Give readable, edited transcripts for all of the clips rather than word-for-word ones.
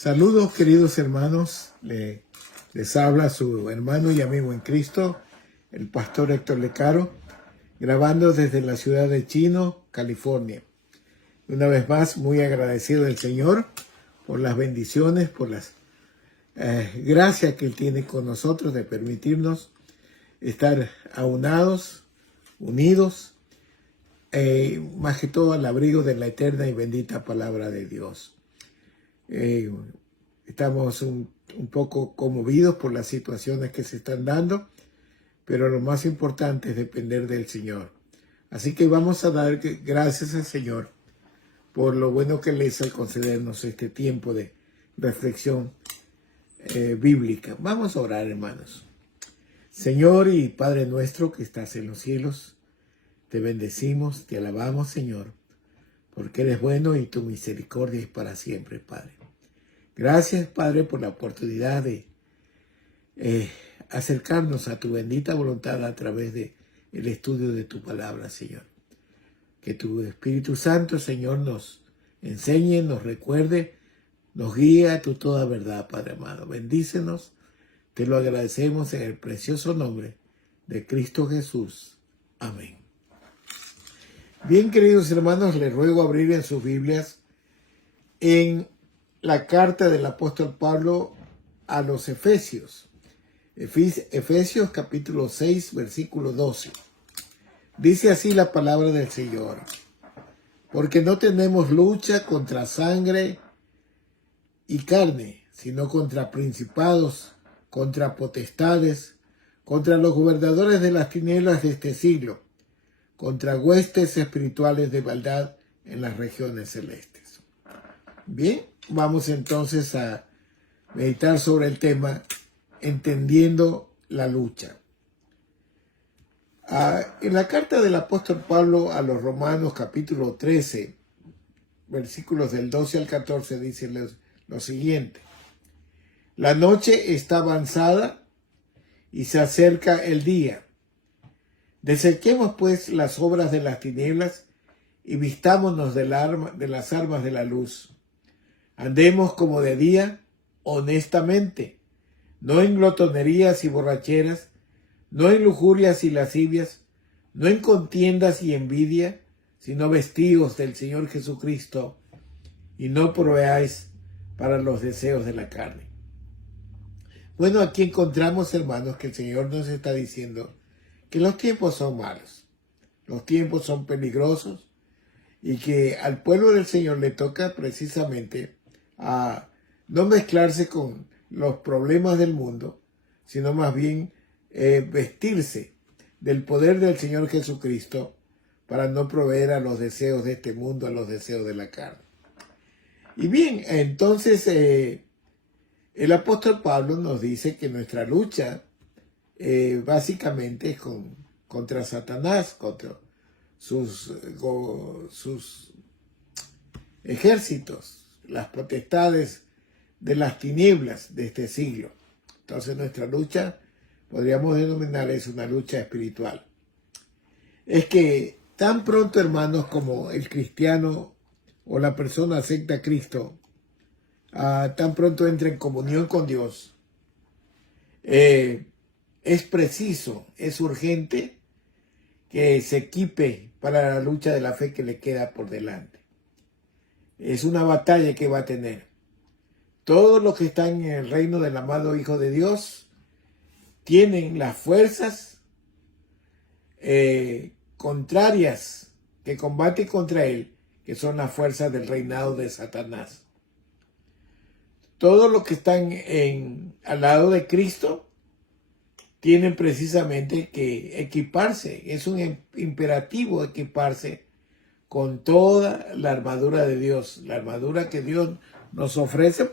Saludos, queridos hermanos. Les habla su hermano y amigo en Cristo, el pastor Héctor Lecaro, grabando desde la ciudad de Chino, California. Una vez más, muy agradecido del Señor por las bendiciones, por las gracias que Él tiene con nosotros de permitirnos estar aunados, unidos, más que todo al abrigo de la eterna y bendita palabra de Dios. Estamos un poco conmovidos por las situaciones que se están dando, pero lo más importante es depender del Señor. Así que vamos a dar gracias al Señor por lo bueno que Él es al concedernos este tiempo de reflexión bíblica. Vamos a orar, hermanos. Señor y Padre nuestro que estás en los cielos, te bendecimos, te alabamos, Señor, porque eres bueno y tu misericordia es para siempre, Padre. Gracias, Padre, por la oportunidad de acercarnos a tu bendita voluntad a través del estudio de tu palabra, Señor. Que tu Espíritu Santo, Señor, nos enseñe, nos recuerde, nos guíe a tu toda verdad, Padre amado. Bendícenos, te lo agradecemos en el precioso nombre de Cristo Jesús. Amén. Bien, queridos hermanos, les ruego abrir en sus Biblias en la carta del apóstol Pablo a los Efesios. Efesios capítulo 6, versículo 12. Dice así la palabra del Señor. Porque no tenemos lucha contra sangre y carne, sino contra principados, contra potestades, contra los gobernadores de las tinieblas de este siglo, contra huestes espirituales de maldad en las regiones celestes. Bien, vamos entonces a meditar sobre el tema entendiendo la lucha. En la carta del apóstol Pablo a los Romanos capítulo 13, versículos del 12 al 14, dice lo siguiente. La noche está avanzada y se acerca el día. Desequemos pues las obras de las tinieblas y vistámonos de las armas de la luz. Andemos como de día, honestamente, no en glotonerías y borracheras, no en lujurias y lascivias, no en contiendas y envidia, sino vestidos del Señor Jesucristo, y no proveáis para los deseos de la carne. Bueno, aquí encontramos, hermanos, que el Señor nos está diciendo que los tiempos son malos, los tiempos son peligrosos, y que al pueblo del Señor le toca precisamente a no mezclarse con los problemas del mundo, sino más bien vestirse del poder del Señor Jesucristo para no proveer a los deseos de este mundo, a los deseos de la carne. Y bien, entonces el apóstol Pablo nos dice que nuestra lucha básicamente es contra Satanás, contra sus ejércitos, las potestades de las tinieblas de este siglo. Entonces nuestra lucha, podríamos denominar, es una lucha espiritual. Es que tan pronto, hermanos, como el cristiano o la persona acepta a Cristo, tan pronto entra en comunión con Dios, es preciso, es urgente que se equipe para la lucha de la fe que le queda por delante. Es una batalla que va a tener. Todos los que están en el reino del amado Hijo de Dios tienen las fuerzas contrarias que combaten contra él, que son las fuerzas del reinado de Satanás. Todos los que están al lado de Cristo tienen precisamente que equiparse. Es un imperativo equiparse con toda la armadura de Dios, la armadura que Dios nos ofrece,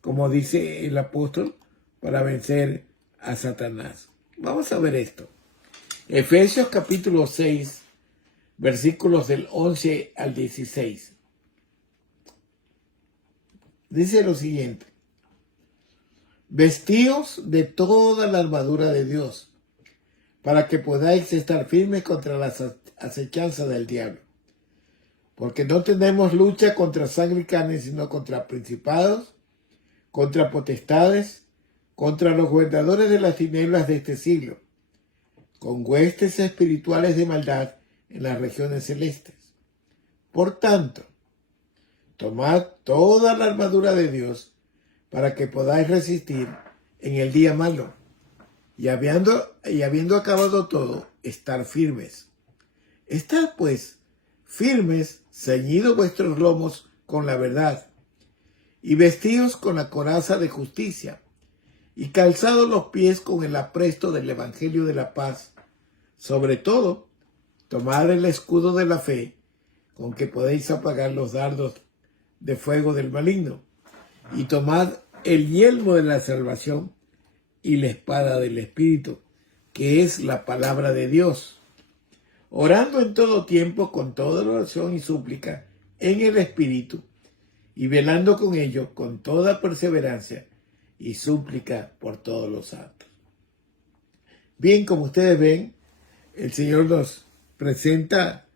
como dice el apóstol, para vencer a Satanás. Vamos a ver esto. Efesios capítulo 6, versículos del 11 al 16. Dice lo siguiente. Vestíos de toda la armadura de Dios, para que podáis estar firmes contra las acechanzas del diablo. Porque no tenemos lucha contra sangre y carne, sino contra principados, contra potestades, contra los gobernadores de las tinieblas de este siglo, con huestes espirituales de maldad en las regiones celestes. Por tanto, tomad toda la armadura de Dios para que podáis resistir en el día malo, y habiendo acabado todo, estar firmes. Estad, pues, firmes, ceñidos vuestros lomos con la verdad, y vestidos con la coraza de justicia, y calzados los pies con el apresto del Evangelio de la paz. Sobre todo, tomad el escudo de la fe, con que podéis apagar los dardos de fuego del maligno, y tomad el yelmo de la salvación y la espada del Espíritu, que es la palabra de Dios, orando en todo tiempo con toda oración y súplica en el Espíritu, y velando con ello con toda perseverancia y súplica por todos los santos. Bien, como ustedes ven, el Señor nos presenta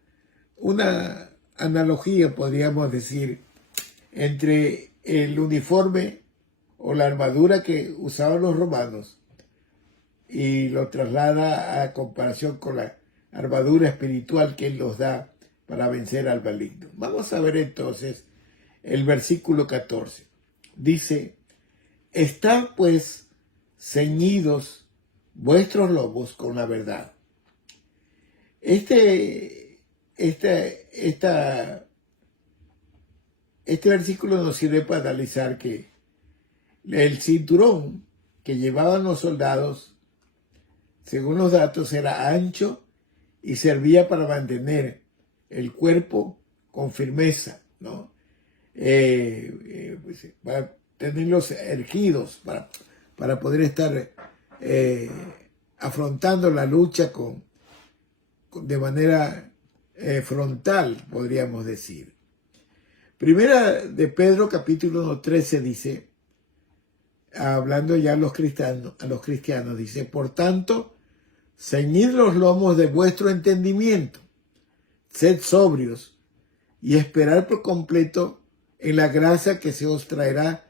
una analogía, podríamos decir, entre el uniforme o la armadura que usaban los romanos y lo traslada a comparación con la armadura espiritual que Él nos da para vencer al maligno. Vamos a ver entonces el versículo 14. Dice: estad pues ceñidos vuestros lomos con la verdad. Este versículo nos sirve para analizar que el cinturón que llevaban los soldados, según los datos, era ancho y servía para mantener el cuerpo con firmeza, ¿no? Para tenerlos erguidos, para poder estar afrontando la lucha de manera frontal, podríamos decir. Primera de Pedro, capítulo 13, dice, hablando ya a los cristianos, dice: por tanto, ceñid los lomos de vuestro entendimiento, sed sobrios y esperad por completo en la gracia que se os traerá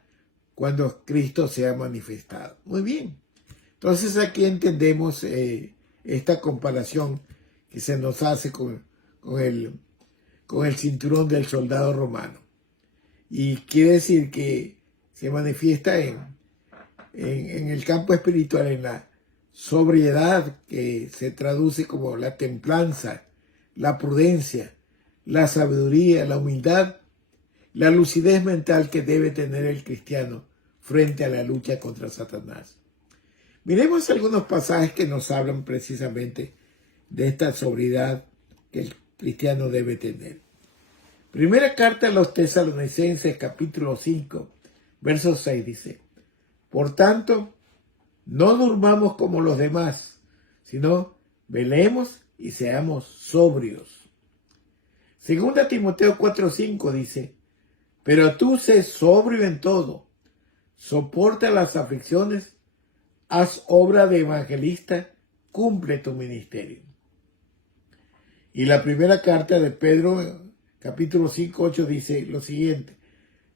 cuando Cristo sea manifestado. Muy bien. Entonces aquí entendemos esta comparación que se nos hace con el cinturón del soldado romano. Y quiere decir que se manifiesta en el campo espiritual, en la sobriedad, que se traduce como la templanza, la prudencia, la sabiduría, la humildad, la lucidez mental que debe tener el cristiano frente a la lucha contra Satanás. Miremos algunos pasajes que nos hablan precisamente de esta sobriedad que el cristiano debe tener. Primera carta a los Tesalonicenses, capítulo 5, verso 6, dice: por tanto, no durmamos como los demás, sino velemos y seamos sobrios. Segunda Timoteo 4:5 dice: pero tú sé sobrio en todo, soporta las aflicciones, haz obra de evangelista, cumple tu ministerio. Y la primera carta de Pedro, capítulo 5:8, dice lo siguiente: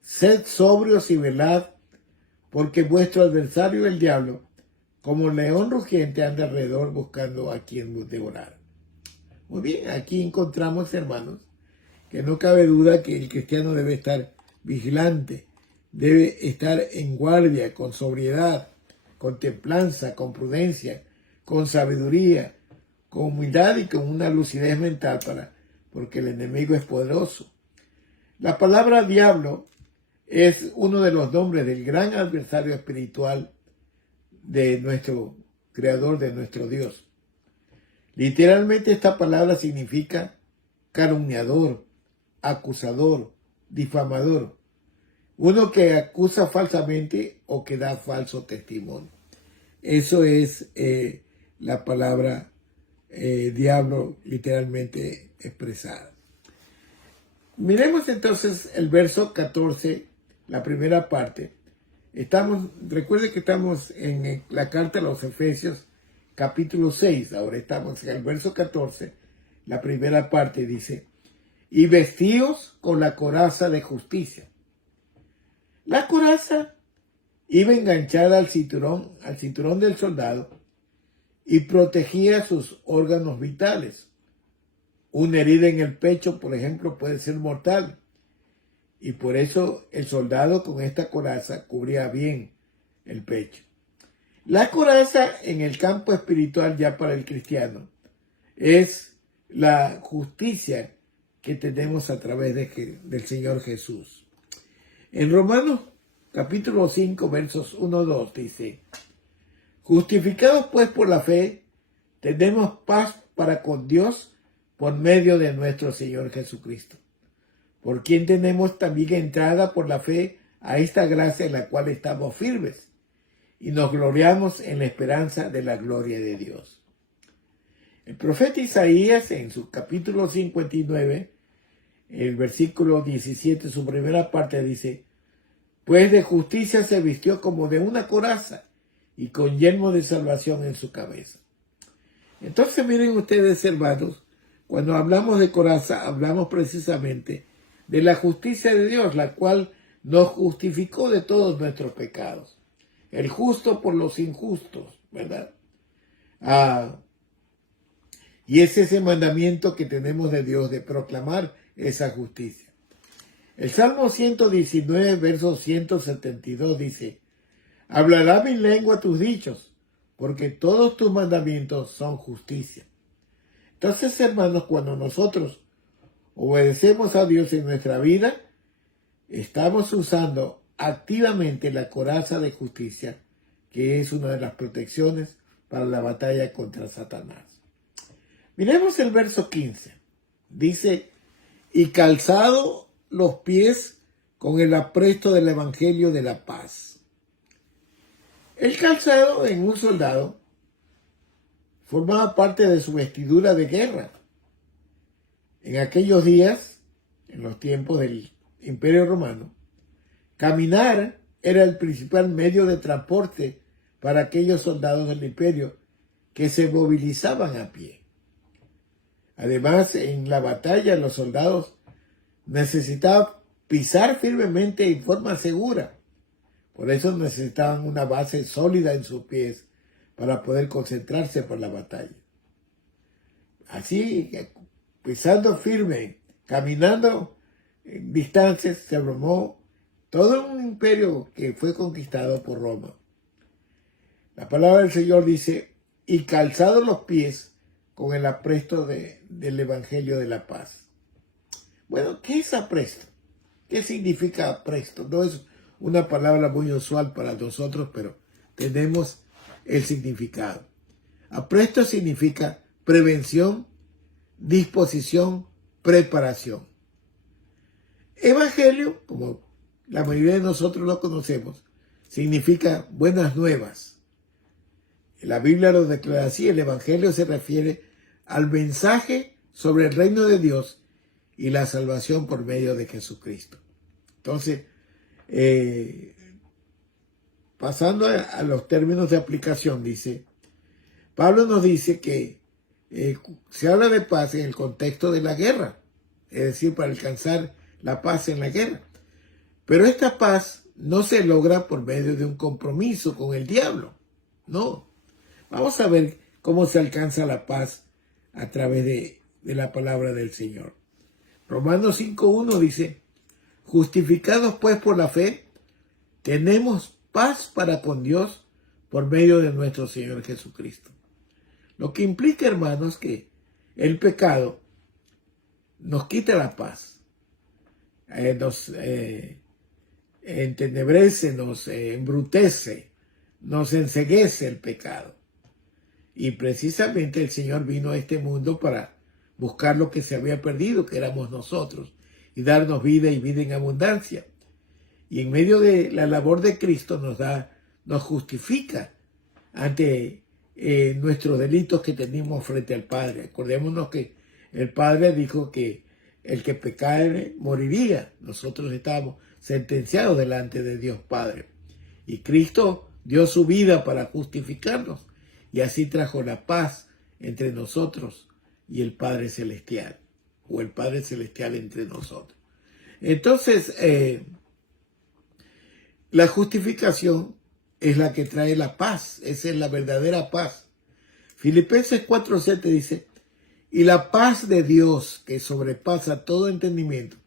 sed sobrios y velad, porque vuestro adversario el diablo, como león rugiente, anda alrededor buscando a quien devorar. Muy bien, aquí encontramos, hermanos, que no cabe duda que el cristiano debe estar vigilante, debe estar en guardia, con sobriedad, con templanza, con prudencia, con sabiduría, con humildad y con una lucidez mental, porque el enemigo es poderoso. La palabra diablo es uno de los nombres del gran adversario espiritual de nuestro Creador, de nuestro Dios. Literalmente esta palabra significa calumniador, acusador, difamador, uno que acusa falsamente o que da falso testimonio. Eso es la palabra diablo literalmente expresada. Miremos entonces el verso 14, la primera parte. Recuerden que estamos en la carta a los Efesios, capítulo 6. Ahora estamos en el verso 14, la primera parte dice: y vestíos con la coraza de justicia. La coraza Iba enganchada al cinturón del soldado y protegía sus órganos vitales. Una herida en el pecho, por ejemplo, puede ser mortal. Y por eso el soldado con esta coraza cubría bien el pecho. La coraza en el campo espiritual ya para el cristiano es la justicia que tenemos a través del Señor Jesús. En Romanos capítulo 5 versos 1-2 dice: justificados pues por la fe, tenemos paz para con Dios por medio de nuestro Señor Jesucristo, por quien tenemos también entrada por la fe a esta gracia en la cual estamos firmes y nos gloriamos en la esperanza de la gloria de Dios. El profeta Isaías en su capítulo 59, el versículo 17, su primera parte dice: pues de justicia se vistió como de una coraza y con yelmo de salvación en su cabeza. Entonces miren ustedes, hermanos, cuando hablamos de coraza, hablamos precisamente de la justicia de Dios, la cual nos justificó de todos nuestros pecados. El justo por los injustos, ¿verdad? Y es ese mandamiento que tenemos de Dios de proclamar esa justicia. El Salmo 119, verso 172 dice: hablará mi lengua tus dichos, porque todos tus mandamientos son justicia. Entonces, hermanos, cuando nosotros obedecemos a Dios en nuestra vida, estamos usando activamente la coraza de justicia, que es una de las protecciones para la batalla contra Satanás. Miremos el verso 15. Dice: y calzado los pies con el apresto del evangelio de la paz. El calzado en un soldado formaba parte de su vestidura de guerra. En aquellos días, en los tiempos del Imperio Romano, caminar era el principal medio de transporte para aquellos soldados del imperio que se movilizaban a pie. Además, en la batalla los soldados necesitaban pisar firmemente en forma segura. Por eso necesitaban una base sólida en sus pies para poder concentrarse por la batalla. Así, pisando firme, caminando en distancias, se formó todo un imperio que fue conquistado por Roma. La palabra del Señor dice: y calzados los pies con el apresto del evangelio de la paz. Bueno, ¿qué es apresto? ¿Qué significa apresto? No es una palabra muy usual para nosotros, pero tenemos el significado. Apresto significa prevención, disposición, preparación. Evangelio, como la mayoría de nosotros lo conocemos, significa buenas nuevas. La Biblia lo declara así: el Evangelio se refiere al mensaje sobre el reino de Dios y la salvación por medio de Jesucristo. Entonces, pasando a los términos de aplicación, Pablo nos dice que se habla de paz en el contexto de la guerra, es decir, para alcanzar la paz en la guerra. Pero esta paz no se logra por medio de un compromiso con el diablo, no. Vamos a ver cómo se alcanza la paz a través de la palabra del Señor. Romanos 5.1 dice: justificados pues por la fe, tenemos paz para con Dios por medio de nuestro Señor Jesucristo. Lo que implica, hermanos, que el pecado nos quita la paz, nos entenebrece, nos embrutece, nos enceguece el pecado. Y precisamente el Señor vino a este mundo para buscar lo que se había perdido, que éramos nosotros, y darnos vida y vida en abundancia. Y en medio de la labor de Cristo nos justifica ante nuestros delitos que tenemos frente al Padre. Acordémonos que el Padre dijo que el que pecare moriría. Nosotros estábamos sentenciados delante de Dios Padre. Y Cristo dio su vida para justificarnos. Y así trajo la paz entre nosotros y el Padre Celestial. O el Padre Celestial entre nosotros. Entonces, La justificación es la que trae la paz. Esa es la verdadera paz. Filipenses 4:7 dice, y la paz de Dios, que sobrepasa todo entendimiento,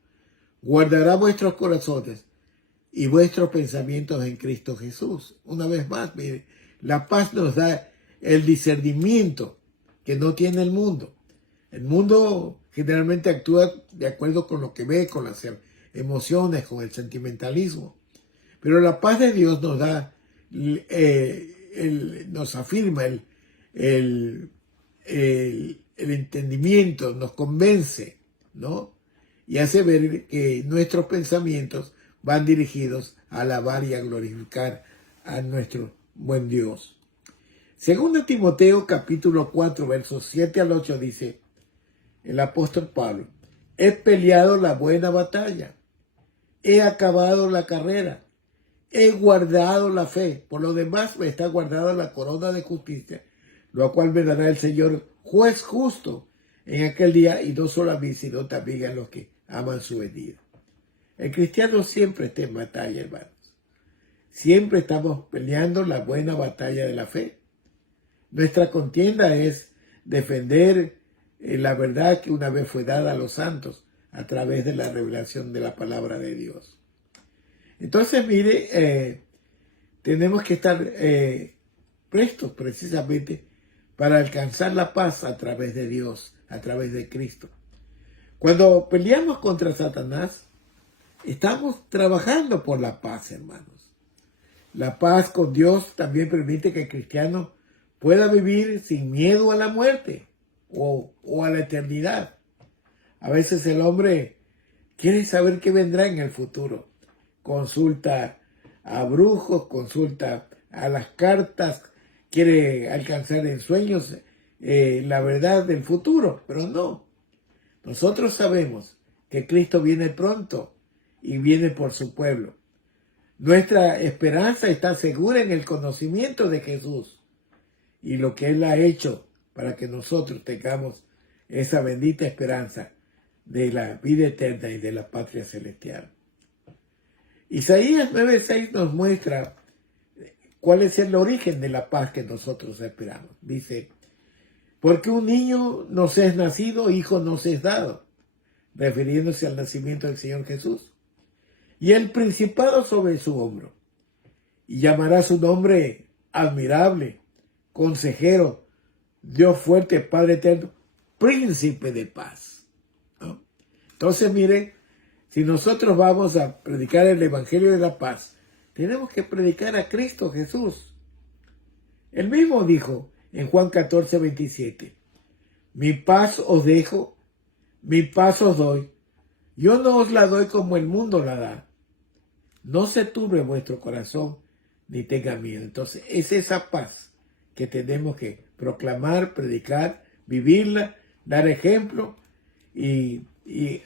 guardará vuestros corazones y vuestros pensamientos en Cristo Jesús. Una vez más, mire, la paz nos da el discernimiento que no tiene el mundo. El mundo generalmente actúa de acuerdo con lo que ve, con las emociones, con el sentimentalismo. Pero la paz de Dios nos da, nos afirma el entendimiento, nos convence, ¿no? Y hace ver que nuestros pensamientos van dirigidos a alabar y a glorificar a nuestro buen Dios. Según Timoteo capítulo 4, versos 7 al 8 dice el apóstol Pablo, he peleado la buena batalla, he acabado la carrera, he guardado la fe, por lo demás me está guardada la corona de justicia, lo cual me dará el Señor juez justo en aquel día, y no solo a mí, sino también a los que aman su venida. El cristiano siempre está en batalla, hermanos. Siempre estamos peleando la buena batalla de la fe. Nuestra contienda es defender la verdad que una vez fue dada a los santos a través de la revelación de la palabra de Dios. Entonces, mire, tenemos que estar prestos precisamente para alcanzar la paz a través de Dios, a través de Cristo. Cuando peleamos contra Satanás, estamos trabajando por la paz, hermanos. La paz con Dios también permite que el cristiano pueda vivir sin miedo a la muerte o a la eternidad. A veces el hombre quiere saber qué vendrá en el futuro. Consulta a brujos, consulta a las cartas, quiere alcanzar en sueños la verdad del futuro, pero no. Nosotros sabemos que Cristo viene pronto y viene por su pueblo. Nuestra esperanza está segura en el conocimiento de Jesús y lo que Él ha hecho para que nosotros tengamos esa bendita esperanza de la vida eterna y de la patria celestial. Isaías 9:6 nos muestra cuál es el origen de la paz que nosotros esperamos. Dice, porque un niño nos es nacido, hijo nos es dado, refiriéndose al nacimiento del Señor Jesús, y el principado sobre su hombro, y llamará su nombre admirable, consejero, Dios fuerte, Padre eterno, príncipe de paz. ¿No? Entonces, miren, si nosotros vamos a predicar el evangelio de la paz, tenemos que predicar a Cristo Jesús. Él mismo dijo en Juan 14:27, mi paz os dejo, mi paz os doy. Yo no os la doy como el mundo la da. No se turbe vuestro corazón ni tenga miedo. Entonces es esa paz que tenemos que proclamar, predicar, vivirla, dar ejemplo y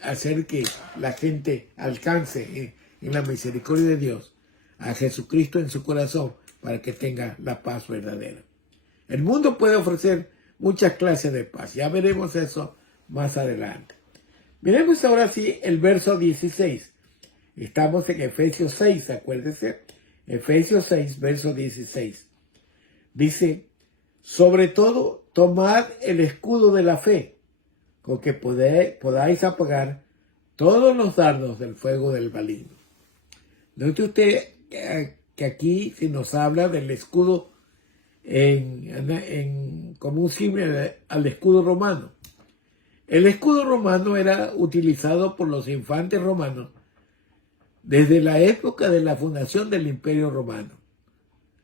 hacer que la gente alcance en la misericordia de Dios a Jesucristo en su corazón para que tenga la paz verdadera. El mundo puede ofrecer muchas clases de paz. Ya veremos eso más adelante. Miremos ahora sí el verso 16. Estamos en Efesios 6, acuérdense. Efesios 6, verso 16. Dice, sobre todo, tomad el escudo de la fe, con que podáis apagar todos los dardos del fuego del maligno. Note usted que aquí se nos habla del escudo como un símil al escudo romano. El escudo romano era utilizado por los infantes romanos desde la época de la fundación del Imperio Romano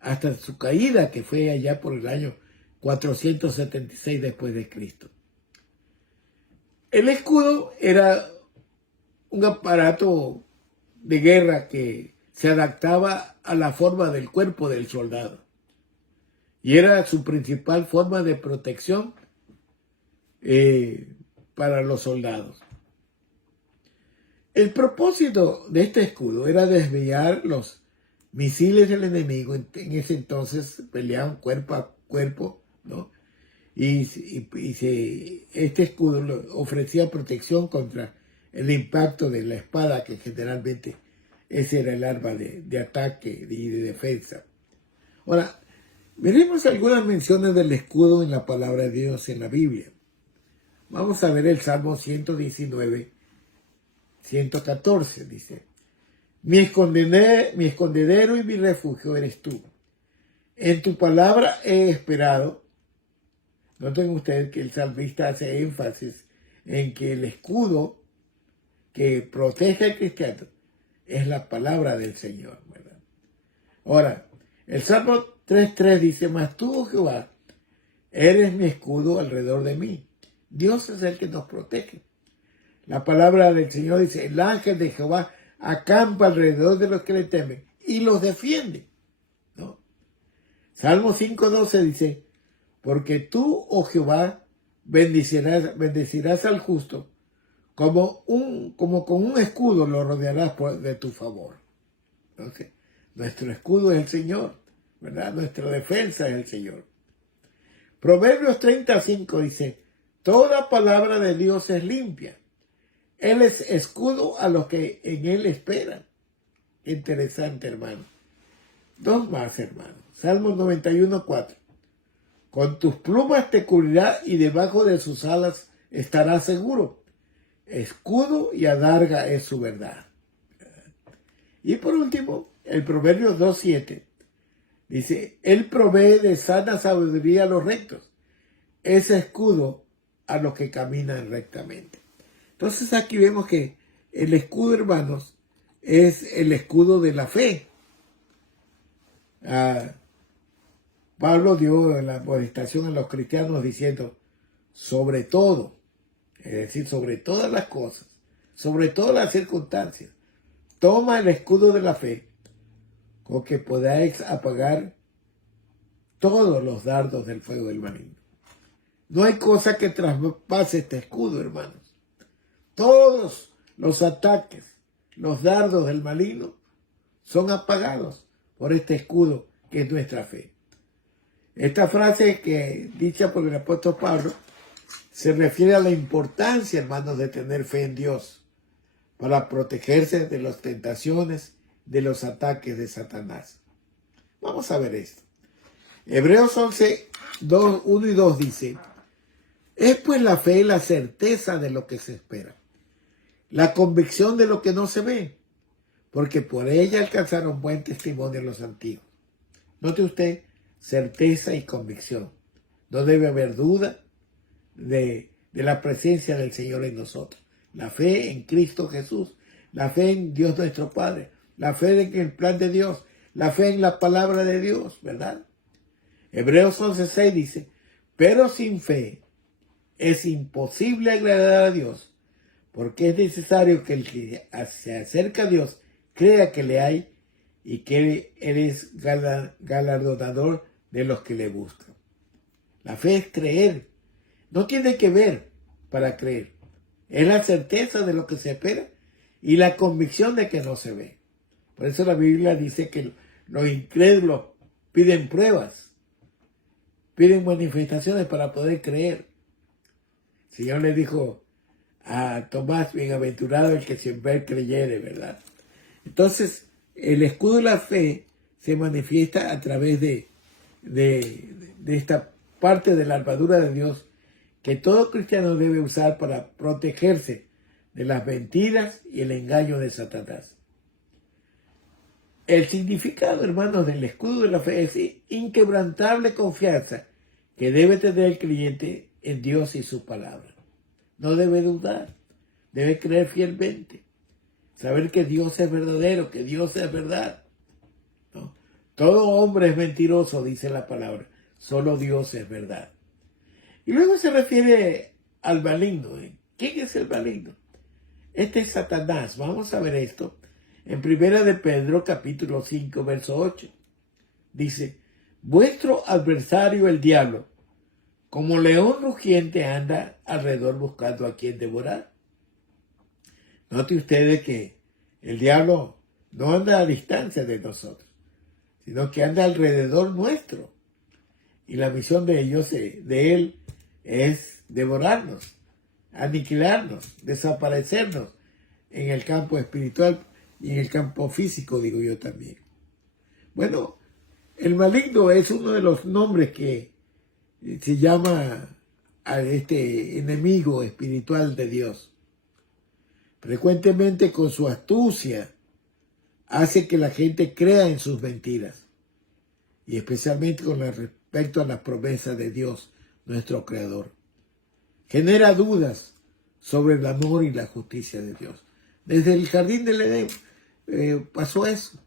hasta su caída, que fue allá por el año 476 después de Cristo. El escudo era un aparato de guerra que se adaptaba a la forma del cuerpo del soldado y era su principal forma de protección para los soldados. El propósito de este escudo era desviar los misiles del enemigo. En ese entonces peleaban cuerpo a cuerpo, ¿no? Este escudo ofrecía protección contra el impacto de la espada que generalmente ese era el arma de ataque y de defensa. Ahora, veremos algunas menciones del escudo en la palabra de Dios en la Biblia. Vamos a ver el Salmo 119, 114, dice: mi escondedero y mi refugio eres tú. En tu palabra he esperado. Noten ustedes que el salmista hace énfasis en que el escudo que protege al cristiano es la palabra del Señor, ¿verdad? Ahora, el Salmo 3.3 dice: mas tú, oh Jehová, eres mi escudo alrededor de mí. Dios es el que nos protege. La palabra del Señor dice: el ángel de Jehová acampa alrededor de los que le temen y los defiende, ¿no? Salmo 5.12 dice: porque tú, oh Jehová, bendecirás al justo, como con un escudo lo rodearás de tu favor. Entonces, nuestro escudo es el Señor, ¿verdad? Nuestra defensa es el Señor. Proverbios 35 dice: toda palabra de Dios es limpia. Él es escudo a los que en Él esperan. Interesante, hermano. Dos más, hermano. Salmo 91.4. Con tus plumas te cubrirá y debajo de sus alas estarás seguro. Escudo y adarga es su verdad. Y por último, el Proverbio 2.7 dice: Él provee de sana sabiduría a los rectos. Es escudo a los que caminan rectamente. Entonces aquí vemos que el escudo, hermanos, es el escudo de la fe. Pablo dio la amonestación a los cristianos diciendo: sobre todo, es decir, sobre todas las cosas, sobre todas las circunstancias, toma el escudo de la fe, con que podáis apagar todos los dardos del fuego del maligno. No hay cosa que traspase este escudo, hermanos. Todos los ataques, los dardos del maligno son apagados por este escudo que es nuestra fe. Esta frase dicha por el apóstol Pablo se refiere a la importancia, hermanos, de tener fe en Dios para protegerse de las tentaciones, de los ataques de Satanás. Vamos a ver esto. Hebreos 11, 1 y 2 dice: es pues la fe la certeza de lo que se espera, la convicción de lo que no se ve, porque por ella alcanzaron buen testimonio los antiguos. Note usted, certeza y convicción. No debe haber duda de la presencia del Señor en nosotros. La fe en Cristo Jesús, la fe en Dios nuestro Padre, la fe en el plan de Dios, la fe en la palabra de Dios, ¿verdad? Hebreos 11:6 dice: pero sin fe es imposible agradar a Dios, porque es necesario que el que se acerca a Dios crea que le hay y que Él es galardonador de los que le buscan. La fe es creer. No tiene que ver para creer. Es la certeza de lo que se espera y la convicción de que no se ve. Por eso la Biblia dice que los incrédulos piden pruebas, piden manifestaciones para poder creer. El Señor le dijo a Tomás: bienaventurado el que sin ver creyere, ¿verdad? Entonces, el escudo de la fe se manifiesta a través de esta parte de la armadura de Dios que todo cristiano debe usar para protegerse de las mentiras y el engaño de Satanás. El significado, hermanos, del escudo de la fe es inquebrantable confianza que debe tener el creyente en Dios y su palabra. No debe dudar, debe creer fielmente, saber que Dios es verdadero, que Dios es verdad, ¿no? Todo hombre es mentiroso, dice la palabra, solo Dios es verdad. Y luego se refiere al maligno. ¿Quién es el maligno? Este es Satanás. Vamos a ver esto en 1 de Pedro capítulo 5, verso 8. Dice: vuestro adversario el diablo, como león rugiente, anda alrededor buscando a quien devorar. Note ustedes que el diablo no anda a distancia de nosotros, sino que anda alrededor nuestro. Y la misión de él es devorarnos, aniquilarnos, desaparecernos en el campo espiritual y en el campo físico, digo yo también. Bueno, el maligno es uno de los nombres que se llama a este enemigo espiritual de Dios. Frecuentemente con su astucia hace que la gente crea en sus mentiras, y especialmente con respecto a las promesas de Dios, nuestro Creador. Genera dudas sobre el amor y la justicia de Dios. Desde el jardín del Edén pasó eso,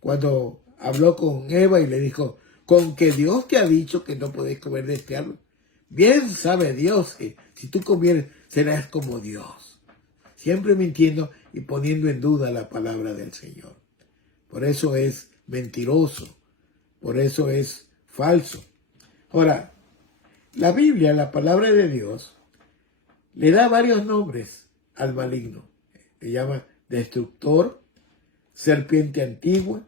cuando habló con Eva y le dijo, con que Dios te ha dicho que no podés comer de este árbol. Bien sabe Dios que si tú comieres serás como Dios. Siempre mintiendo y poniendo en duda la palabra del Señor. Por eso es mentiroso, por eso es falso. Ahora, la Biblia, la palabra de Dios, le da varios nombres al maligno. Le llama destructor, serpiente antigua,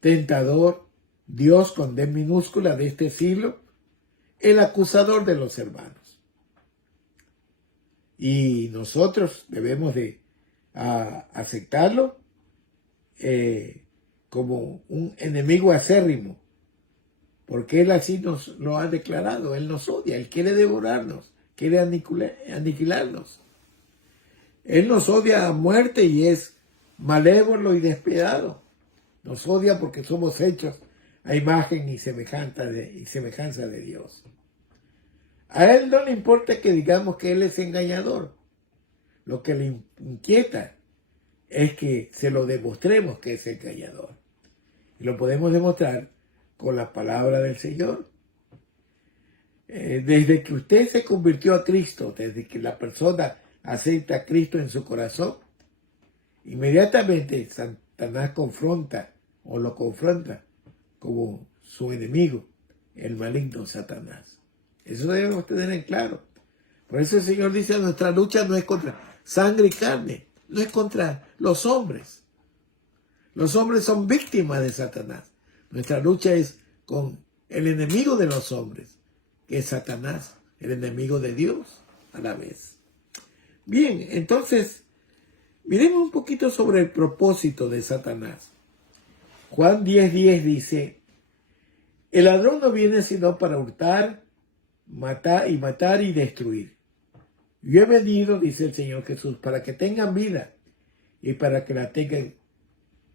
tentador, Dios con D minúscula de este siglo, el acusador de los hermanos. Y nosotros debemos de aceptarlo como un enemigo acérrimo, porque Él así nos lo ha declarado. Él nos odia, Él quiere devorarnos, quiere aniquilarnos. Él nos odia a muerte y es malévolo y despiadado. Nos odia porque somos hechos a imagen y semejanza de Dios. A Él no le importa que digamos que Él es engañador. Lo que le inquieta es que se lo demostremos que es engañador. Y lo podemos demostrar con la palabra del Señor. Desde que usted se convirtió a Cristo, desde que la persona acepta a Cristo en su corazón, inmediatamente Satanás confronta o lo confronta como su enemigo, el maligno Satanás. Eso debemos tener en claro. Por eso el Señor dice, nuestra lucha no es contra sangre y carne, no es contra los hombres. Los hombres son víctimas de Satanás. Nuestra lucha es con el enemigo de los hombres, que es Satanás, el enemigo de Dios a la vez. Bien, entonces, miremos un poquito sobre el propósito de Satanás. Juan 10:10 dice, el ladrón no viene sino para hurtar, matar y destruir. Yo he venido, dice el Señor Jesús, para que tengan vida y para que la tengan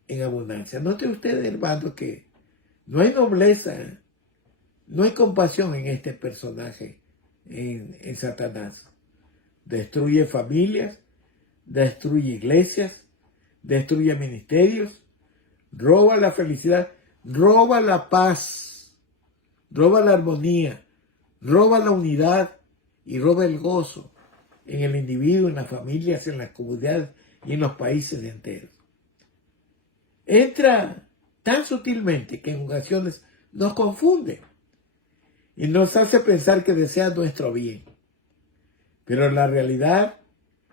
en abundancia. Note ustedes, hermanos, que no hay nobleza, no hay compasión en este personaje, en Satanás. Destruye familias, destruye iglesias, destruye ministerios, roba la felicidad, roba la paz, roba la armonía, roba la unidad y roba el gozo en el individuo, en las familias, en las comunidades y en los países enteros. Entra tan sutilmente que en ocasiones nos confunde y nos hace pensar que desea nuestro bien. Pero la realidad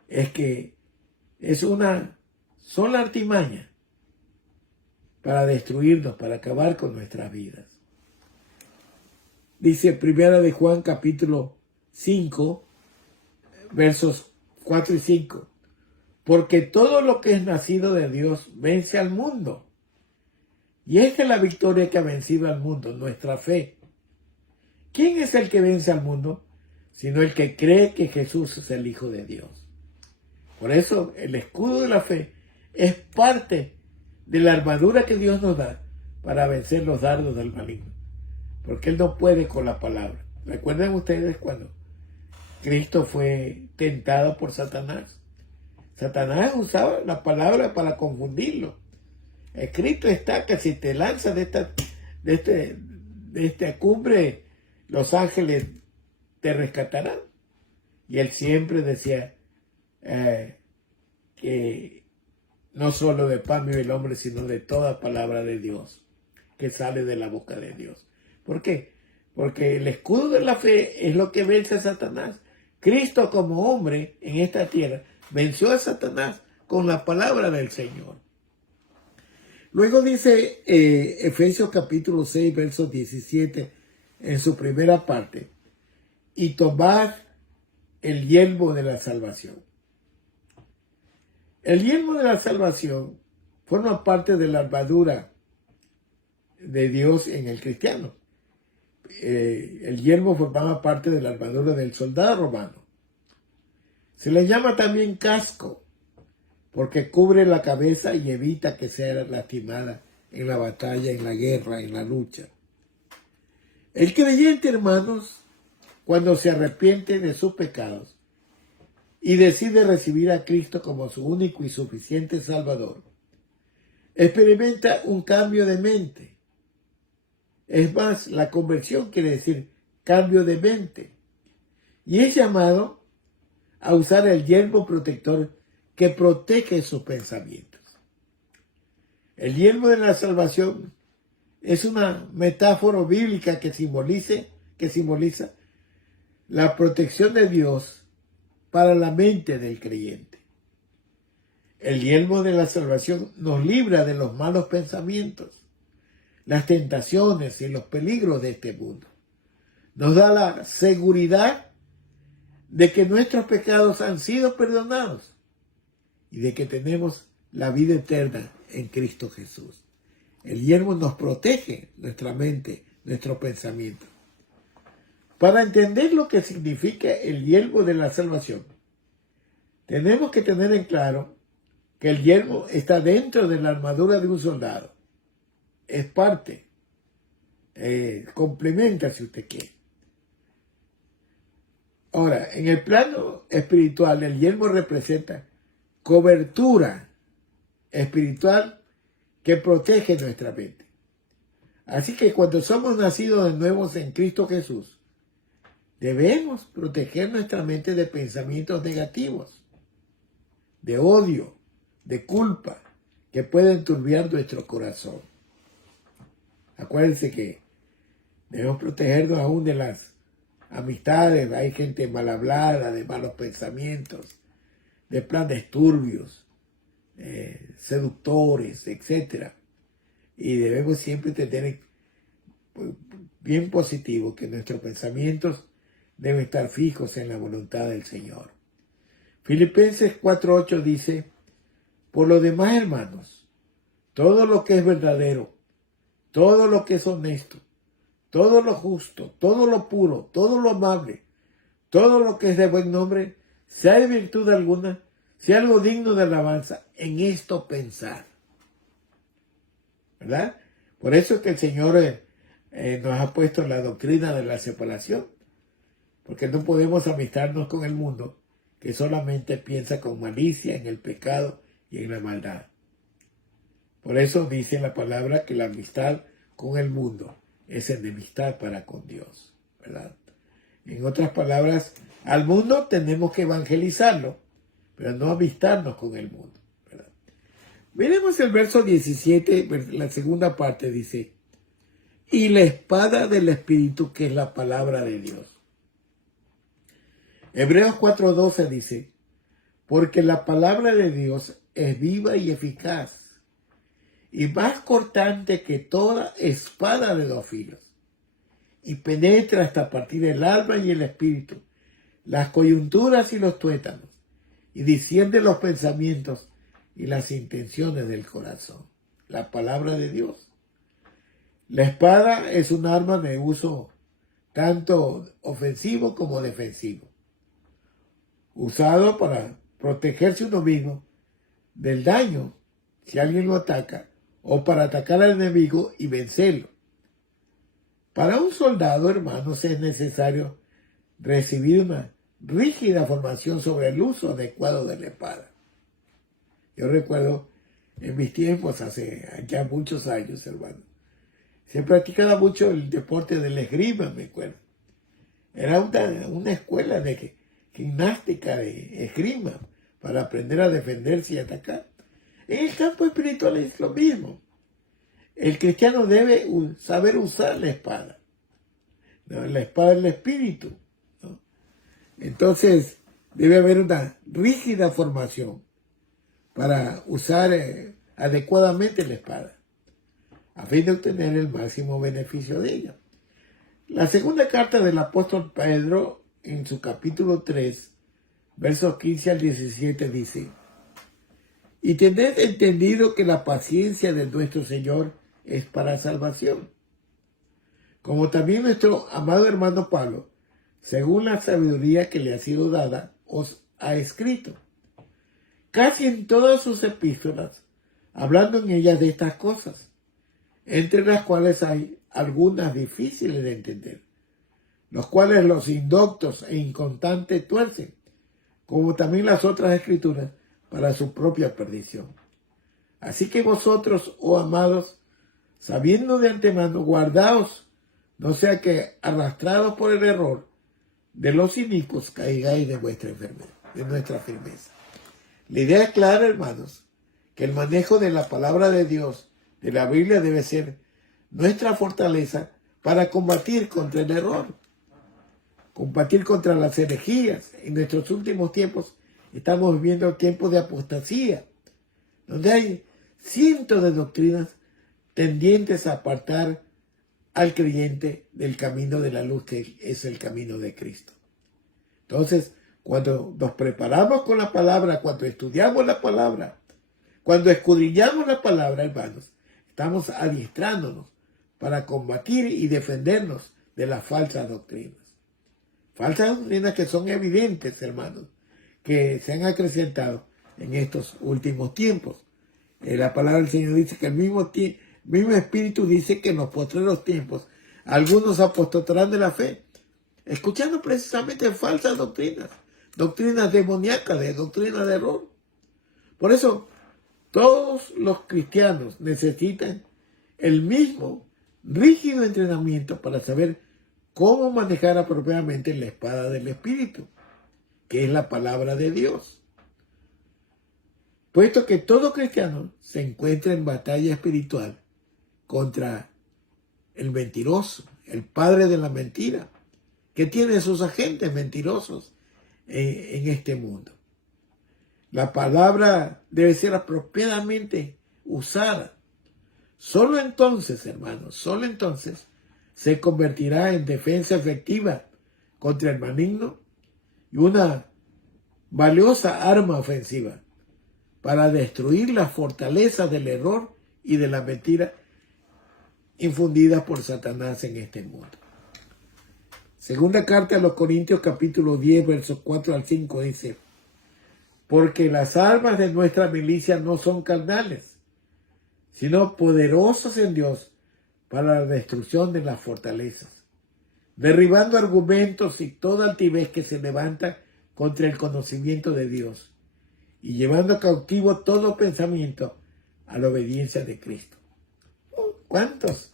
es que es una sola artimaña para destruirnos, para acabar con nuestras vidas. Dice Primera de Juan capítulo 5, versos 4 y 5. Porque todo lo que es nacido de Dios vence al mundo. Y esta es la victoria que ha vencido al mundo, nuestra fe. ¿Quién es el que vence al mundo? Sino el que cree que Jesús es el Hijo de Dios. Por eso el escudo de la fe es parte de la armadura que Dios nos da para vencer los dardos del maligno. Porque Él no puede con la palabra. ¿Recuerdan ustedes cuando Cristo fue tentado por Satanás? Satanás usaba la palabra para confundirlo. Escrito está que si te lanzas de esta cumbre, los ángeles te rescatarán. Y él siempre decía que no solo de pan vive el hombre, sino de toda palabra de Dios que sale de la boca de Dios. ¿Por qué? Porque el escudo de la fe es lo que vence a Satanás. Cristo como hombre en esta tierra venció a Satanás con la palabra del Señor. Luego dice Efesios capítulo 6, verso 17, en su primera parte, y tomad el yelmo de la salvación. El yelmo de la salvación forma parte de la armadura de Dios en el cristiano. El yelmo formaba parte de la armadura del soldado romano. Se le llama también casco, porque cubre la cabeza y evita que sea lastimada en la batalla, en la guerra, en la lucha. El creyente, hermanos, cuando se arrepiente de sus pecados y decide recibir a Cristo como su único y suficiente Salvador, experimenta un cambio de mente. Es más, la conversión quiere decir cambio de mente. Y es llamado a usar el yelmo protector que protege sus pensamientos. El yelmo de la salvación es una metáfora bíblica que simboliza la protección de Dios para la mente del creyente. El yelmo de la salvación nos libra de los malos pensamientos, las tentaciones y los peligros de este mundo. Nos da la seguridad de que nuestros pecados han sido perdonados y de que tenemos la vida eterna en Cristo Jesús. El yelmo nos protege nuestra mente, nuestro pensamiento. Para entender lo que significa el yelmo de la salvación, tenemos que tener en claro que el yelmo está dentro de la armadura de un soldado. Es parte, complementa si usted quiere. Ahora, en el plano espiritual, el yelmo representa cobertura espiritual que protege nuestra mente. Así que cuando somos nacidos de nuevo en Cristo Jesús, debemos proteger nuestra mente de pensamientos negativos, de odio, de culpa, que pueden turbiar nuestro corazón. Acuérdense que debemos protegernos aún de las amistades. Hay gente mal hablada, de malos pensamientos, de planes turbios, seductores, etc. Y debemos siempre tener bien positivo que nuestros pensamientos deben estar fijos en la voluntad del Señor. Filipenses 4:8 dice: por lo demás, hermanos, todo lo que es verdadero, todo lo que es honesto, todo lo justo, todo lo puro, todo lo amable, todo lo que es de buen nombre, si hay virtud alguna, si hay algo digno de alabanza, en esto pensar. ¿Verdad? Por eso es que el Señor nos ha puesto la doctrina de la separación, porque no podemos amistarnos con el mundo, que solamente piensa con malicia en el pecado y en la maldad. Por eso dice la palabra que la amistad con el mundo es enemistad para con Dios, ¿verdad? En otras palabras, al mundo tenemos que evangelizarlo, pero no amistarnos con el mundo, ¿verdad? Miremos el verso 17, la segunda parte dice: y la espada del Espíritu, que es la palabra de Dios. Hebreos 4:12 dice: porque la palabra de Dios es viva y eficaz, y más cortante que toda espada de dos filos, y penetra hasta partir el alma y el espíritu, las coyunturas y los tuétanos, y discierne los pensamientos y las intenciones del corazón. La palabra de Dios. La espada es un arma de uso tanto ofensivo como defensivo, usado para protegerse uno mismo del daño si alguien lo ataca, o para atacar al enemigo y vencerlo. Para un soldado, hermanos, es necesario recibir una rígida formación sobre el uso adecuado de la espada. Yo recuerdo en mis tiempos, hace ya muchos años, hermano, se practicaba mucho el deporte del esgrima, me acuerdo. Era una escuela de gimnástica de esgrima para aprender a defenderse y atacar. En el campo espiritual es lo mismo. El cristiano debe saber usar la espada. ¿No? La espada del espíritu, ¿no? Entonces, debe haber una rígida formación para usar adecuadamente la espada, a fin de obtener el máximo beneficio de ella. La segunda carta del apóstol Pedro, en su capítulo 3, versos 15 al 17, dice: Y tened entendido que la paciencia de nuestro Señor es para salvación. Como también nuestro amado hermano Pablo, según la sabiduría que le ha sido dada, os ha escrito. Casi en todas sus epístolas, hablando en ellas de estas cosas, entre las cuales hay algunas difíciles de entender, los cuales los indoctos e inconstantes tuercen, como también las otras escrituras, para su propia perdición. Así que vosotros, oh amados, sabiendo de antemano, guardaos, no sea que arrastrados por el error de los inicuos caigáis de vuestra enfermedad, de nuestra firmeza. La idea es clara, hermanos, que el manejo de la palabra de Dios, de la Biblia, debe ser nuestra fortaleza para combatir contra el error, combatir contra las herejías. En nuestros últimos tiempos estamos viviendo tiempos de apostasía, donde hay cientos de doctrinas tendientes a apartar al creyente del camino de la luz, que es el camino de Cristo. Entonces, cuando nos preparamos con la palabra, cuando estudiamos la palabra, cuando escudriñamos la palabra, hermanos, estamos adiestrándonos para combatir y defendernos de las falsas doctrinas. Falsas doctrinas que son evidentes, hermanos, que se han acrecentado en estos últimos tiempos. La palabra del Señor dice que el mismo Espíritu dice que en los postreros tiempos algunos apostatarán de la fe, escuchando precisamente falsas doctrinas, doctrinas demoníacas, doctrinas de error. Por eso, todos los cristianos necesitan el mismo rígido entrenamiento para saber cómo manejar apropiadamente la espada del Espíritu, que es la palabra de Dios. Puesto que todo cristiano se encuentra en batalla espiritual contra el mentiroso, el padre de la mentira, que tiene sus agentes mentirosos en este mundo. La palabra debe ser apropiadamente usada. Solo entonces, hermanos, solo entonces se convertirá en defensa efectiva contra el maligno y una valiosa arma ofensiva para destruir las fortalezas del error y de la mentira infundidas por Satanás en este mundo. Segunda carta a los Corintios, capítulo 10, versos 4 al 5 dice: porque las armas de nuestra milicia no son carnales, sino poderosas en Dios para la destrucción de las fortalezas, derribando argumentos y toda altivez que se levanta contra el conocimiento de Dios, y llevando cautivo todo pensamiento a la obediencia de Cristo. ¿Cuántos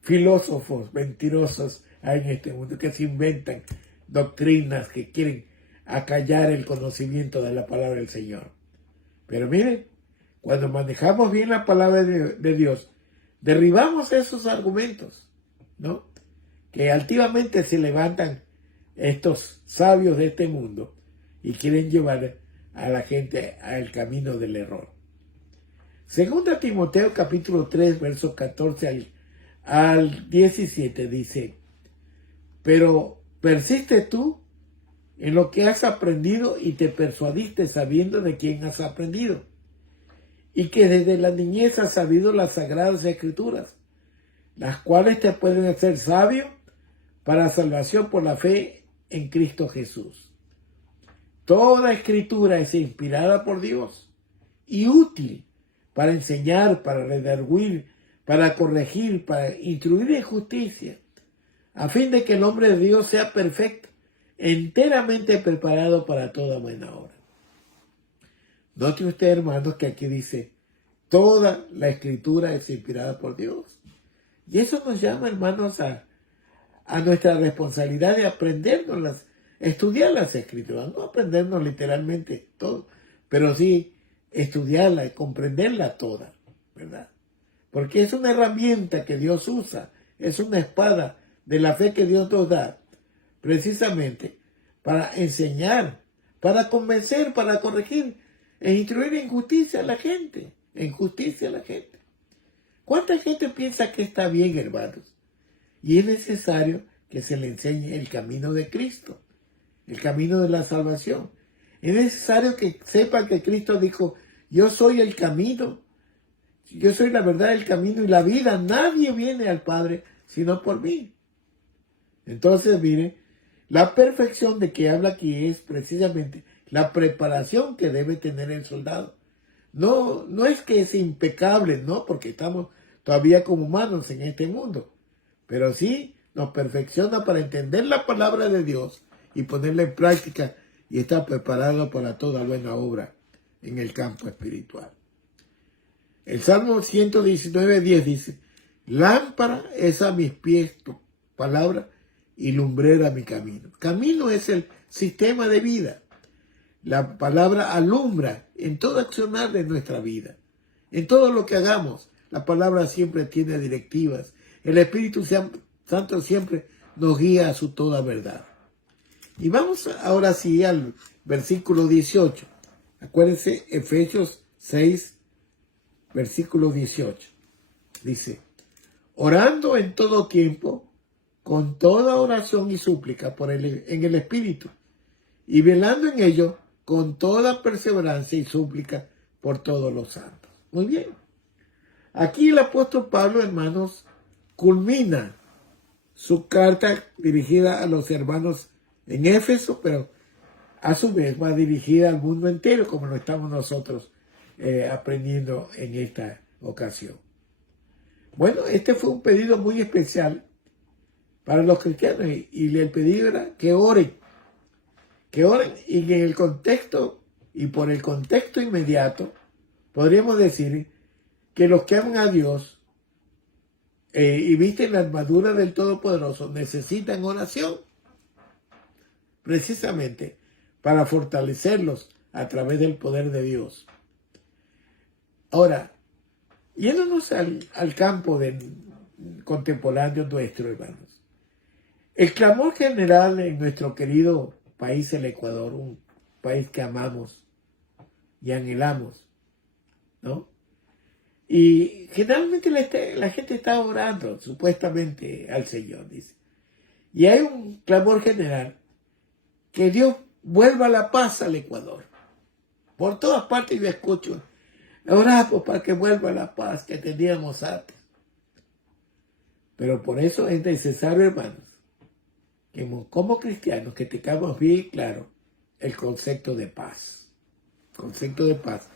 filósofos mentirosos hay en este mundo que se inventan doctrinas que quieren acallar el conocimiento de la palabra del Señor? Pero miren, cuando manejamos bien la palabra de Dios, derribamos esos argumentos, ¿no?, que altivamente se levantan estos sabios de este mundo y quieren llevar a la gente al camino del error. Segunda Timoteo capítulo 3, versos 14 al 17 dice: pero persiste tú en lo que has aprendido y te persuadiste sabiendo de quién has aprendido, y que desde la niñez has sabido las sagradas escrituras, las cuales te pueden hacer sabio para salvación por la fe en Cristo Jesús. Toda escritura es inspirada por Dios y útil para enseñar, para redarguir, para corregir, para instruir en justicia, a fin de que el hombre de Dios sea perfecto, enteramente preparado para toda buena obra. Note usted, hermanos, que aquí dice: toda la escritura es inspirada por Dios. Y eso nos llama, hermanos, a nuestra responsabilidad de aprendernos estudiar las escrituras, no aprendernos literalmente todo, pero sí estudiarla y comprenderla toda, ¿verdad? Porque es una herramienta que Dios usa, es una espada de la fe que Dios nos da, precisamente para enseñar, para convencer, para corregir e instruir en justicia a la gente, ¿Cuánta gente piensa que está bien, hermanos? Y es necesario que se le enseñe el camino de Cristo, el camino de la salvación. Es necesario que sepan que Cristo dijo, yo soy el camino, yo soy la verdad, el camino y la vida. Nadie viene al Padre sino por mí. Entonces, mire, la perfección de que habla aquí es precisamente la preparación que debe tener el soldado. No es que es impecable, no, porque estamos todavía como humanos en este mundo, pero sí nos perfecciona para entender la palabra de Dios y ponerla en práctica y estar preparado para toda buena obra en el campo espiritual. El Salmo 119:10 dice, lámpara es a mis pies tu palabra y lumbrera mi camino. Camino es el sistema de vida. La palabra alumbra en todo accionar de nuestra vida. En todo lo que hagamos, la palabra siempre tiene directivas. El Espíritu Santo siempre nos guía a su toda verdad. Y vamos ahora sí al versículo 18. Acuérdense, Efesios 6, versículo 18. Dice, orando en todo tiempo, con toda oración y súplica en el Espíritu, y velando en ello con toda perseverancia y súplica por todos los santos. Muy bien. Aquí el apóstol Pablo, hermanos, culmina su carta dirigida a los hermanos en Éfeso, pero a su vez va dirigida al mundo entero, como lo estamos nosotros aprendiendo en esta ocasión. Bueno, este fue un pedido muy especial para los cristianos y el pedido era que oren y en el contexto y por el contexto inmediato podríamos decir que los que aman a Dios y visten la armadura del Todopoderoso necesitan oración precisamente para fortalecerlos a través del poder de Dios. Ahora, yéndonos al campo contemporáneo nuestro, hermanos, el clamor general en nuestro querido país, el Ecuador, un país que amamos y anhelamos, ¿no? Y generalmente la gente está orando supuestamente al Señor, dice. Y hay un clamor general que Dios vuelva la paz al Ecuador. Por todas partes yo escucho, oramos para que vuelva la paz que teníamos antes. Pero por eso es necesario, hermanos, que como cristianos que tengamos bien claro el concepto de paz. Concepto de paz.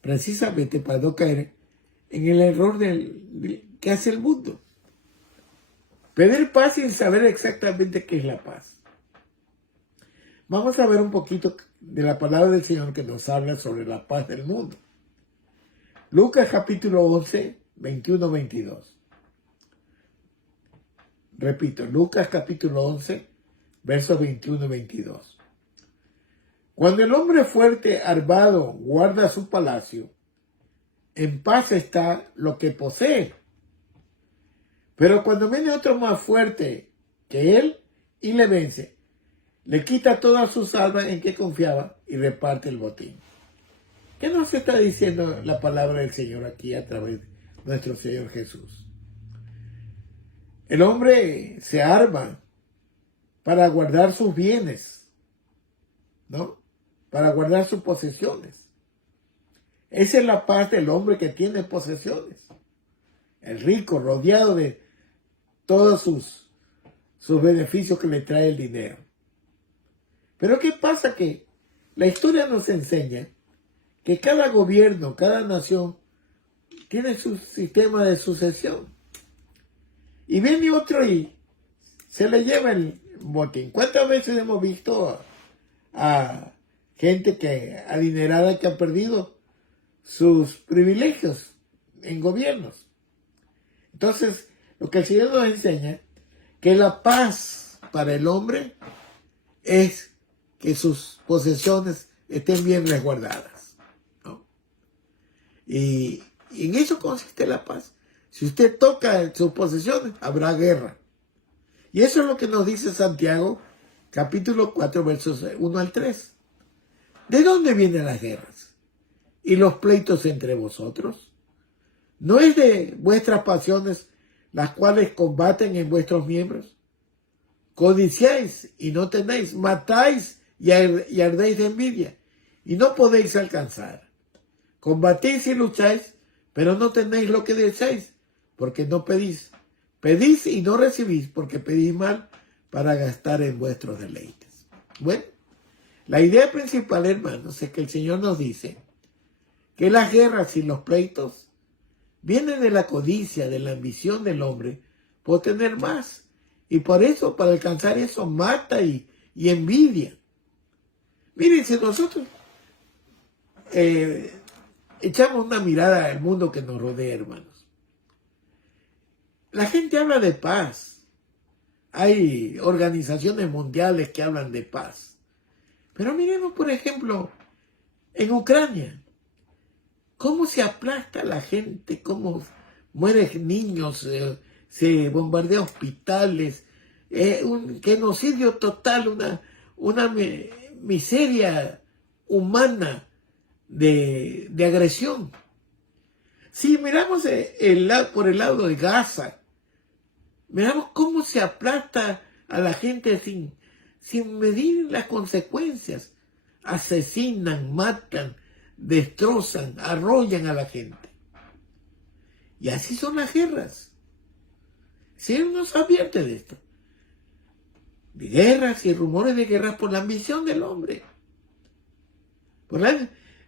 Precisamente para no caer en el error que hace el mundo. Pedir paz sin saber exactamente qué es la paz. Vamos a ver un poquito de la palabra del Señor que nos habla sobre la paz del mundo. Lucas capítulo 11, 21-22. Repito, Lucas capítulo 11, versos 21-22. Cuando el hombre fuerte, armado, guarda su palacio, en paz está lo que posee. Pero cuando viene otro más fuerte que él y le vence, le quita todas sus armas en que confiaba y reparte el botín. ¿Qué nos está diciendo la palabra del Señor aquí a través de nuestro Señor Jesús? El hombre se arma para guardar sus bienes, ¿no? Para guardar sus posesiones. Esa es la paz del hombre que tiene posesiones. El rico, rodeado de todos sus beneficios que le trae el dinero. Pero ¿qué pasa? Que la historia nos enseña que cada gobierno, cada nación tiene su sistema de sucesión. Y viene otro y se le lleva el botín. ¿Cuántas veces hemos visto a gente adinerada que ha perdido sus privilegios en gobiernos? Entonces, lo que el Señor nos enseña, que la paz para el hombre es que sus posesiones estén bien resguardadas, ¿no? Y en eso consiste la paz. Si usted toca sus posesiones, habrá guerra. Y eso es lo que nos dice Santiago, capítulo 4, versos 1-3. ¿De dónde vienen las guerras y los pleitos entre vosotros? ¿No es de vuestras pasiones las cuales combaten en vuestros miembros? Codiciáis y no tenéis, matáis y ardéis de envidia, y no podéis alcanzar. Combatís y lucháis, pero no tenéis lo que deseáis, porque no pedís. Pedís y no recibís, porque pedís mal para gastar en vuestros deleites. Bueno, la idea principal, hermanos, es que el Señor nos dice que las guerras y los pleitos vienen de la codicia, de la ambición del hombre por tener más. Y por eso, para alcanzar eso, mata y envidia. Miren, si nosotros echamos una mirada al mundo que nos rodea, hermanos, la gente habla de paz. Hay organizaciones mundiales que hablan de paz. Pero miremos, por ejemplo, en Ucrania, cómo se aplasta la gente, cómo mueren niños, se bombardea hospitales, un genocidio total, una miseria humana de agresión. Si miramos por el lado de Gaza, miramos cómo se aplasta a la gente sin medir las consecuencias. Asesinan, matan, destrozan, arrollan a la gente. Y así son las guerras. Si Él nos advierte de esto. De guerras y rumores de guerras por la ambición del hombre.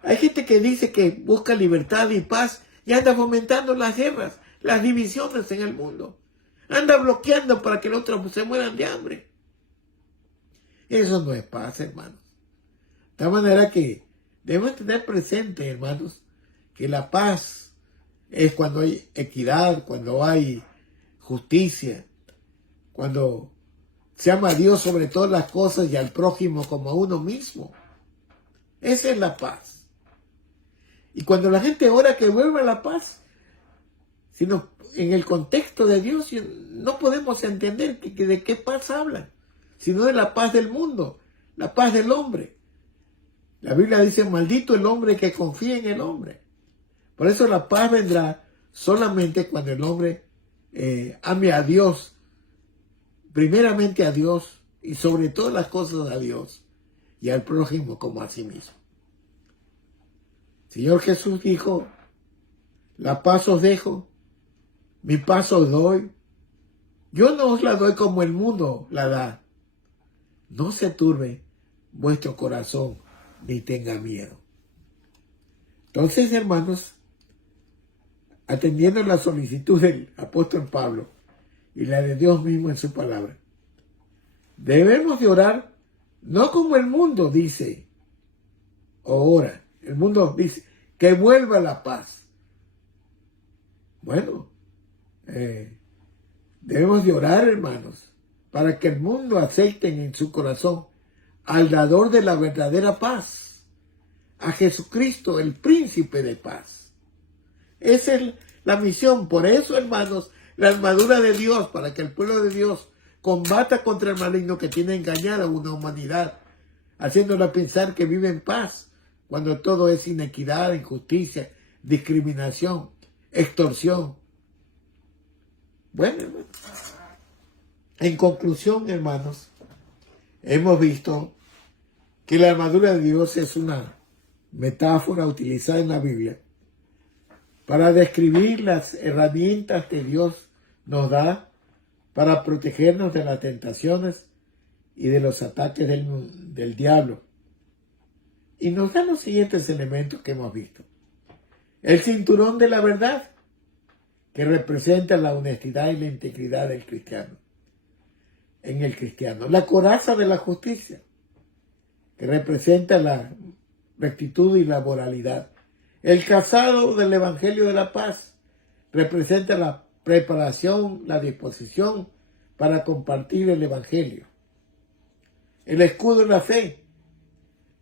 Hay gente que dice que busca libertad y paz y anda fomentando las guerras, las divisiones en el mundo. Anda bloqueando para que los otros se mueran de hambre. Eso no es paz, hermanos. De tal manera que debemos tener presente, hermanos, que la paz es cuando hay equidad, cuando hay justicia, cuando se ama a Dios sobre todas las cosas y al prójimo como a uno mismo. Esa es la paz. Y cuando la gente ora que vuelva la paz, sino en el contexto de Dios, no podemos entender de qué paz hablan, sino de la paz del mundo, la paz del hombre. La Biblia dice, maldito el hombre que confía en el hombre. Por eso la paz vendrá solamente cuando el hombre ame a Dios, primeramente a Dios y sobre todas las cosas a Dios y al prójimo como a sí mismo. Señor Jesús dijo, la paz os dejo, mi paz os doy. Yo no os la doy como el mundo la da. No se turbe vuestro corazón ni tenga miedo. Entonces, hermanos, atendiendo la solicitud del apóstol Pablo y la de Dios mismo en su palabra, debemos de orar no como el mundo dice o ora. El mundo dice que vuelva la paz. Bueno, debemos de orar, hermanos, para que el mundo acepte en su corazón al dador de la verdadera paz, a Jesucristo, el príncipe de paz. Esa es la misión. Por eso, hermanos, la armadura de Dios, para que el pueblo de Dios combata contra el maligno que tiene engañada a una humanidad, haciéndola pensar que vive en paz, cuando todo es inequidad, injusticia, discriminación, extorsión. Bueno, hermanos, en conclusión, hermanos, hemos visto que la armadura de Dios es una metáfora utilizada en la Biblia para describir las herramientas que Dios nos da para protegernos de las tentaciones y de los ataques del diablo. Y nos da los siguientes elementos que hemos visto. El cinturón de la verdad, que representa la honestidad y la integridad del cristiano. En el cristiano. La coraza de la justicia, que representa la rectitud y la moralidad. El calzado del evangelio de la paz representa la preparación, la disposición para compartir el evangelio. El escudo de la fe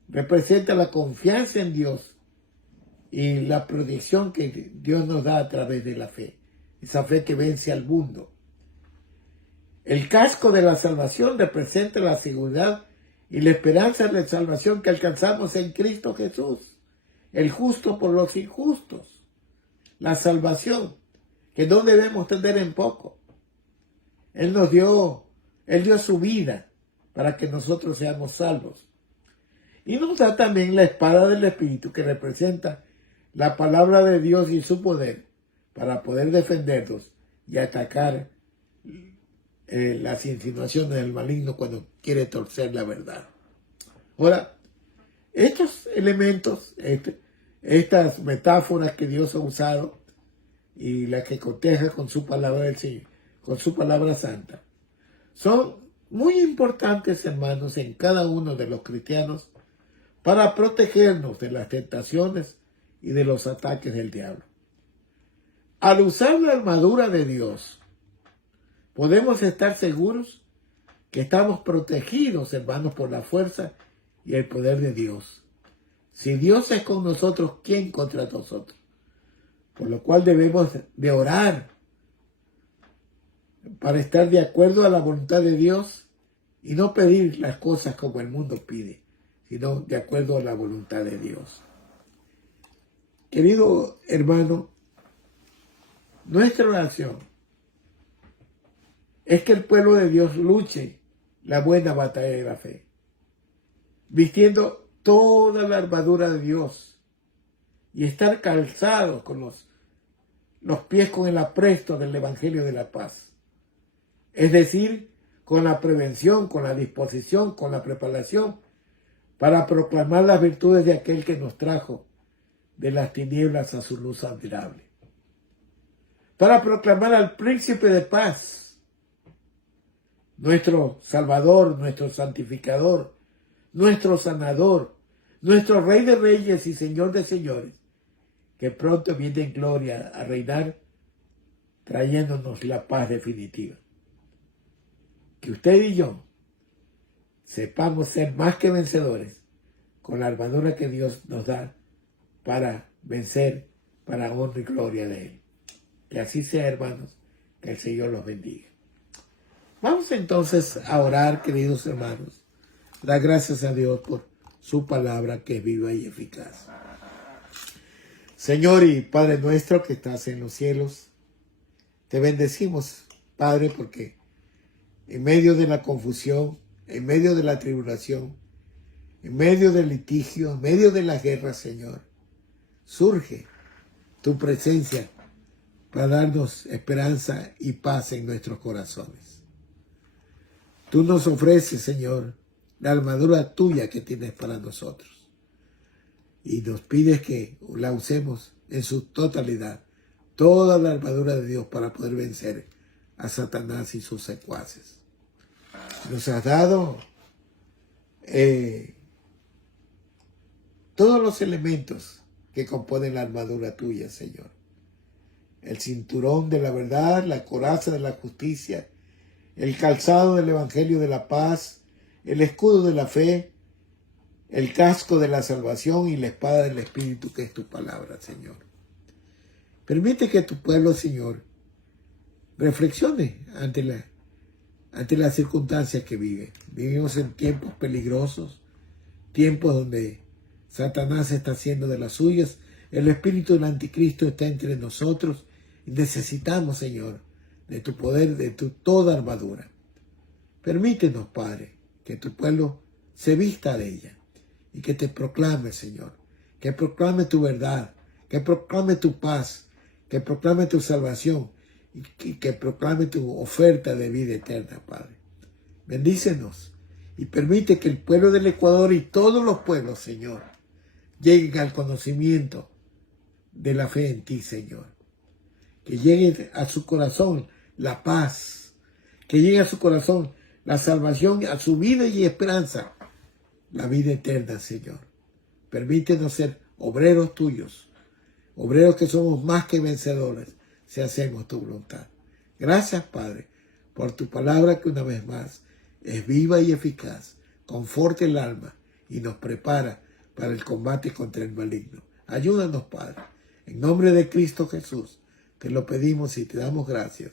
representa la confianza en Dios y la protección que Dios nos da a través de la fe. Esa fe que vence al mundo. El casco de la salvación representa la seguridad y la esperanza de salvación que alcanzamos en Cristo Jesús, el justo por los injustos. La salvación, que no debemos tener en poco. Él dio su vida para que nosotros seamos salvos. Y nos da también la espada del Espíritu, que representa la palabra de Dios y su poder para poder defendernos y atacar las insinuaciones del maligno cuando quiere torcer la verdad. Ahora, estos elementos, estas metáforas que Dios ha usado y las que coteja con su palabra del Señor, con su palabra santa, son muy importantes, hermanos, en cada uno de los cristianos para protegernos de las tentaciones y de los ataques del diablo. Al usar la armadura de Dios, podemos estar seguros que estamos protegidos, hermanos, por la fuerza y el poder de Dios. Si Dios es con nosotros, ¿quién contra nosotros? Por lo cual debemos de orar para estar de acuerdo a la voluntad de Dios y no pedir las cosas como el mundo pide, sino de acuerdo a la voluntad de Dios. Querido hermano, nuestra oración es que el pueblo de Dios luche la buena batalla de la fe, vistiendo toda la armadura de Dios y estar calzados con los pies con el apresto del Evangelio de la paz. Es decir, con la prevención, con la disposición, con la preparación para proclamar las virtudes de aquel que nos trajo de las tinieblas a su luz admirable. Para proclamar al príncipe de paz, nuestro Salvador, nuestro santificador, nuestro sanador, nuestro Rey de reyes y Señor de señores, que pronto viene en gloria a reinar, trayéndonos la paz definitiva. Que usted y yo sepamos ser más que vencedores con la armadura que Dios nos da para vencer, para honra y gloria de Él. Que así sea, hermanos, que el Señor los bendiga. Vamos entonces a orar, queridos hermanos. Dar gracias a Dios por su palabra que es viva y eficaz. Señor y Padre nuestro que estás en los cielos, te bendecimos, Padre, porque en medio de la confusión, en medio de la tribulación, en medio del litigio, en medio de la guerra, Señor, surge tu presencia para darnos esperanza y paz en nuestros corazones. Tú nos ofreces, Señor, la armadura tuya que tienes para nosotros. Y nos pides que la usemos en su totalidad, toda la armadura de Dios para poder vencer a Satanás y sus secuaces. Nos has dado todos los elementos que componen la armadura tuya, Señor. El cinturón de la verdad, la coraza de la justicia, el calzado del evangelio de la paz, el escudo de la fe, el casco de la salvación y la espada del Espíritu, que es tu palabra, Señor. Permite que tu pueblo, Señor, reflexione ante las circunstancias que vive. Vivimos en tiempos peligrosos, tiempos donde Satanás está haciendo de las suyas, el espíritu del anticristo está entre nosotros y necesitamos, Señor, de tu poder, de tu toda armadura. Permítenos, Padre, que tu pueblo se vista de ella y que te proclame, Señor, que proclame tu verdad, que proclame tu paz, que proclame tu salvación y que proclame tu oferta de vida eterna, Padre. Bendícenos y permite que el pueblo del Ecuador y todos los pueblos, Señor, lleguen al conocimiento de la fe en ti, Señor. Que llegue a su corazón la paz, que llegue a su corazón la salvación, a su vida y esperanza, la vida eterna, Señor. Permítenos ser obreros tuyos, obreros que somos más que vencedores, si hacemos tu voluntad. Gracias, Padre, por tu palabra que una vez más es viva y eficaz, conforta el alma y nos prepara para el combate contra el maligno. Ayúdanos, Padre. En nombre de Cristo Jesús, te lo pedimos y te damos gracias.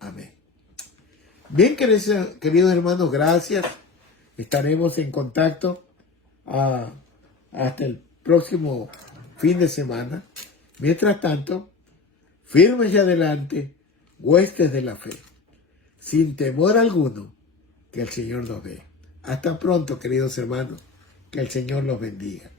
Amén. Bien, queridos hermanos, gracias. Estaremos en contacto hasta el próximo fin de semana. Mientras tanto, firmes y adelante, huestes de la fe, sin temor alguno, que el Señor nos ve. Hasta pronto, queridos hermanos. Que el Señor los bendiga.